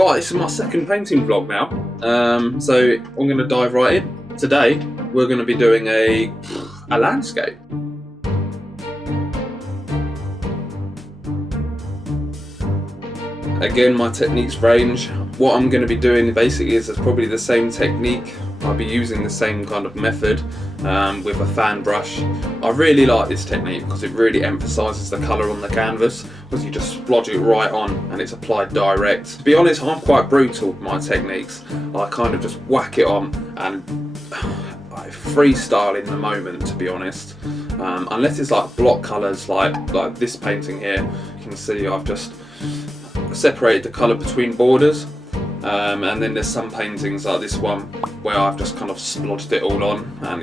Right, this is my second painting vlog now, so I'm going to dive right in. Today we're going to be doing a landscape. Again, my techniques range. What I'm going to be doing basically is probably the same technique. I'll be using the same kind of method with a fan brush. I really like this technique because it really emphasises the colour on the canvas, because you just splodge it right on and it's applied direct. To be honest, I'm quite brutal with my techniques. I kind of just whack it on and I freestyle in the moment, to be honest. Unless it's like block colours like this painting here, you can see I've just separated the colour between borders, and then there's some paintings like this one where I've just kind of splodged it all on and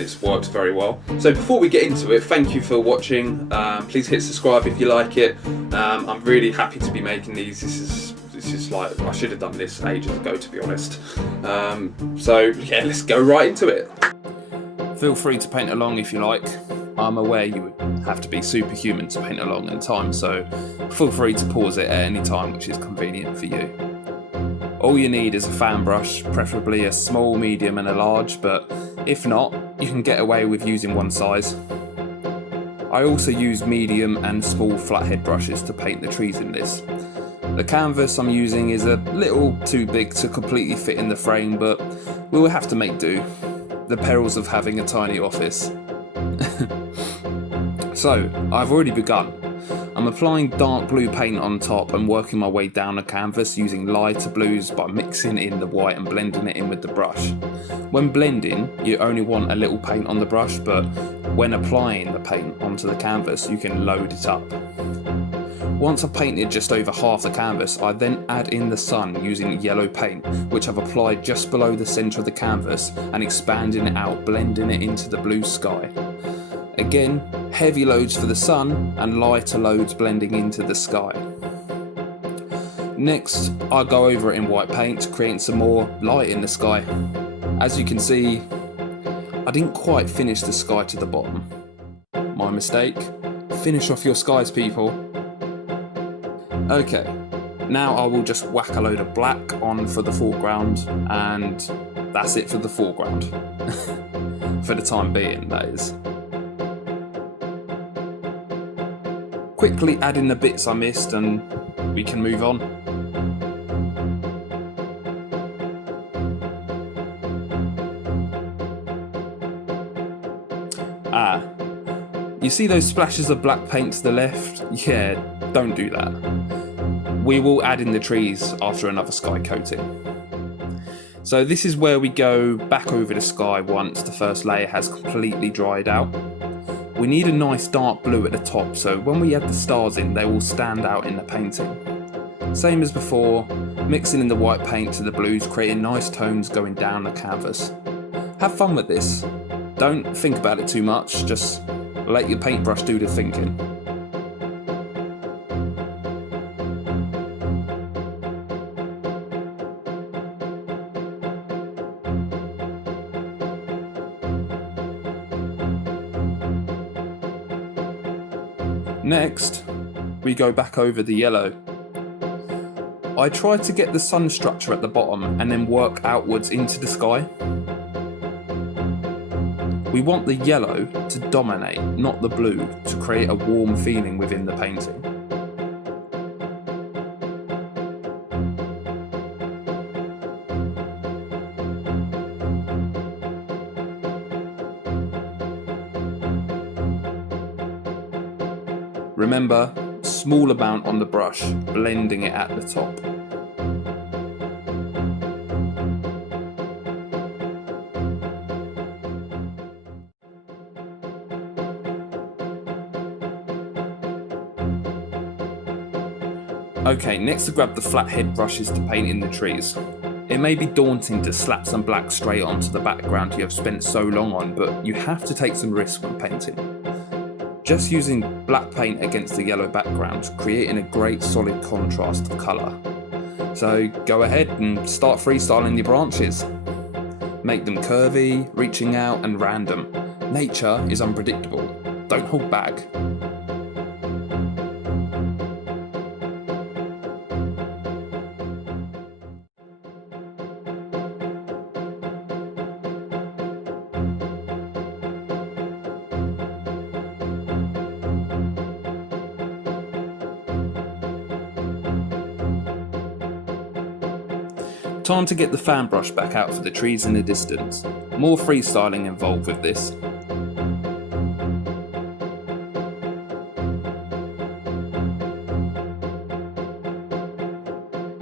it's worked very well. So before we get into it, thank you for watching. Please hit subscribe if you like it. I'm really happy to be making these. This is like, I should have done this ages ago, to be honest. So yeah, let's go right into it. Feel free to paint along if you like. I'm aware you would have to be superhuman to paint along in time, so feel free to pause it at any time which is convenient for you. All you need is a fan brush, preferably a small, medium and a large, but if not, you can get away with using one size. I also use medium and small flathead brushes to paint the trees in this. The canvas I'm using is a little too big to completely fit in the frame, but we will have to make do. The perils of having a tiny office. So, I've already begun. I'm applying dark blue paint on top and working my way down the canvas using lighter blues by mixing in the white and blending it in with the brush. When blending, you only want a little paint on the brush, but when applying the paint onto the canvas, you can load it up. Once I've painted just over half the canvas, I then add in the sun using yellow paint, which I've applied just below the centre of the canvas and expanding it out, blending it into the blue sky. Again, heavy loads for the sun and lighter loads blending into the sky. Next, I go over it in white paint, creating some more light in the sky. As you can see, I didn't quite finish the sky to the bottom. My mistake. Finish off your skies, people. Okay, now I will just whack a load of black on for the foreground, and that's it for the foreground. For the time being, that is. Quickly add in the bits I missed and we can move on. You see those splashes of black paint to the left? Yeah, don't do that. We will add in the trees after another sky coating. So this is where we go back over the sky once the first layer has completely dried out. We need a nice dark blue at the top, so when we add the stars in, they will stand out in the painting. Same as before, mixing in the white paint to the blues, creating nice tones going down the canvas. Have fun with this. Don't think about it too much, just let your paintbrush do the thinking. Next, we go back over the yellow. I try to get the sun structure at the bottom and then work outwards into the sky. We want the yellow to dominate, not the blue, to create a warm feeling within the painting. Remember, small amount on the brush, blending it at the top. Okay, next to grab the flathead brushes to paint in the trees. It may be daunting to slap some black straight onto the background you have spent so long on, but you have to take some risks when painting. Just using black paint against the yellow background, creating a great solid contrast of colour. So go ahead and start freestyling your branches. Make them curvy, reaching out and random. Nature is unpredictable. Don't hold back. Time to get the fan brush back out for the trees in the distance. More freestyling involved with this.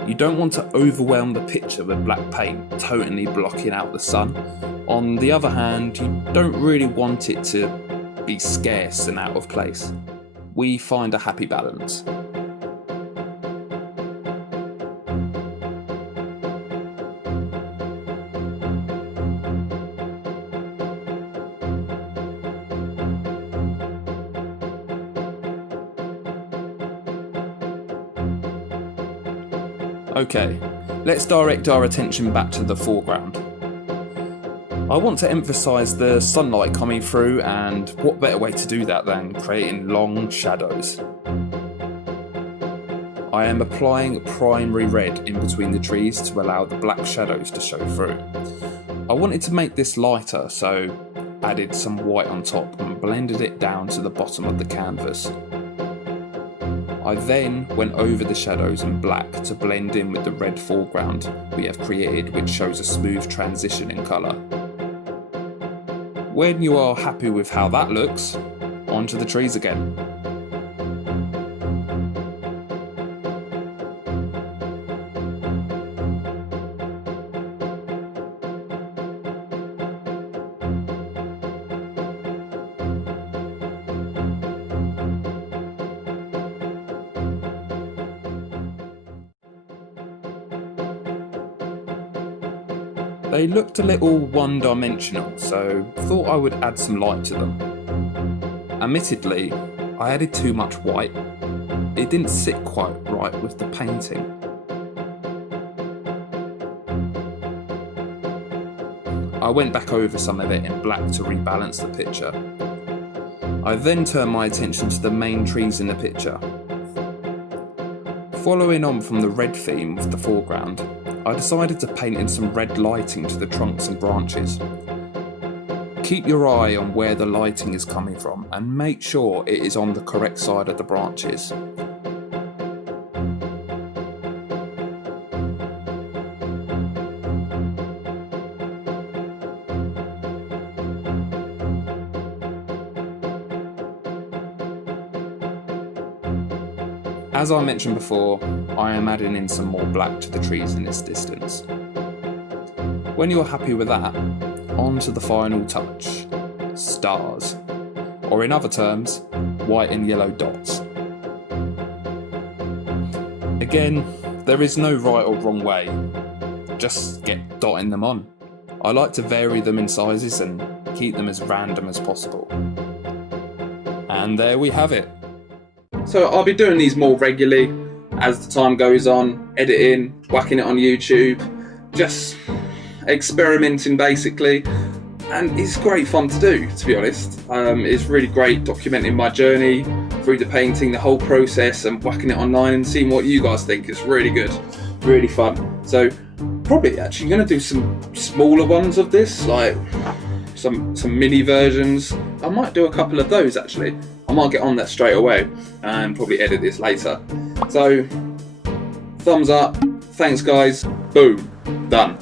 You don't want to overwhelm the picture with black paint, totally blocking out the sun. On the other hand, you don't really want it to be scarce and out of place. We find a happy balance. Okay, let's direct our attention back to the foreground. I want to emphasise the sunlight coming through, and what better way to do that than creating long shadows. I am applying primary red in between the trees to allow the black shadows to show through. I wanted to make this lighter, so added some white on top and blended it down to the bottom of the canvas. I then went over the shadows in black to blend in with the red foreground we have created, which shows a smooth transition in colour. When you are happy with how that looks, onto the trees again. They looked a little one-dimensional, so thought I would add some light to them. Admittedly, I added too much white. It didn't sit quite right with the painting. I went back over some of it in black to rebalance the picture. I then turned my attention to the main trees in the picture. Following on from the red theme with the foreground, I decided to paint in some red lighting to the trunks and branches. Keep your eye on where the lighting is coming from and make sure it is on the correct side of the branches. As I mentioned before, I am adding in some more black to the trees in this distance. When you're happy with that, on to the final touch, stars, or in other terms, white and yellow dots. Again, there is no right or wrong way, just get dotting them on. I like to vary them in sizes and keep them as random as possible. And there we have it. So I'll be doing these more regularly as the time goes on, editing, whacking it on YouTube, just experimenting basically, and it's great fun to do, to be honest. It's really great documenting my journey through the painting, the whole process, and whacking it online and seeing what you guys think. It's really good, really fun. So probably actually going to do some smaller ones of this, like some mini versions. I might do a couple of those actually. I might get on that straight away and probably edit this later. So, thumbs up, thanks guys, boom, done.